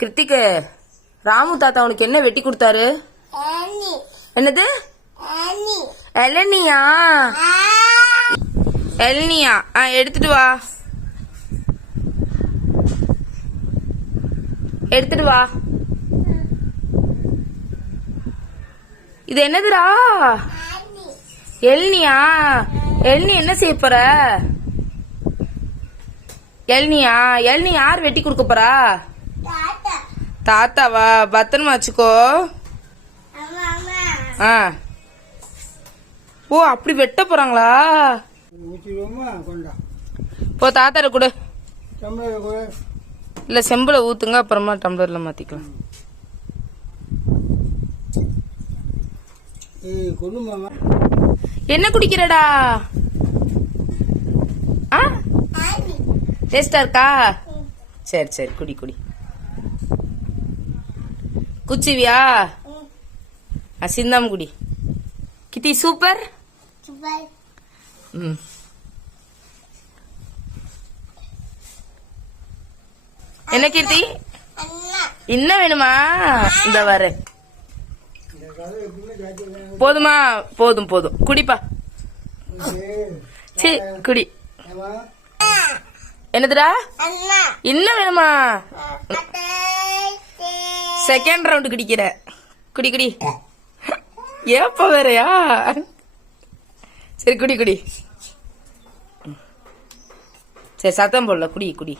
கிருத்திக்கு ராமு தாத்தா உனக்கு என்ன வெட்டி கொடுத்தாரு? என்னது? இளநியா இளநியா ஆ எடுத்துட்டு வா. எடுத்துட்டு வா. இது என்னதுடா? எல்னியா எல்னி என்ன செய்ய போற? எல்னியா எல்னி யார் வெட்டி கொடுக்க போறா? தாத்தாவா? பத்திரமா வச்சுக்கோ. ஆ. ஓ அப்படி வெட்ட போறாங்களா? போ தாத்தாட கொடு. இல்ல செம்புல ஊத்துங்க அப்புறமா டம்ளர்ல மாத்திக்கலாம். என்ன குடிக்கிறடா? ஆ? டேஸ்டா இருக்கா? சரி சரி குடி குடி. குச்சிவியா? சிந்தாம் குடி கிட்டி சூப்பர். ம். என்ன கீர்த்தி? இன்னும் வேணுமா? இந்த வரேன். போதுமா? போதும் போதும். குடிப்பா. சி குடி. என்னதுடா? இன்னும் வேணுமா? செகண்ட் ரவுண்ட் குடிக்கிற. குடி குடி. ஏப்ப வேறயா? சரி குடி குடி. சரி சத்தம் போடல. குடி குடி.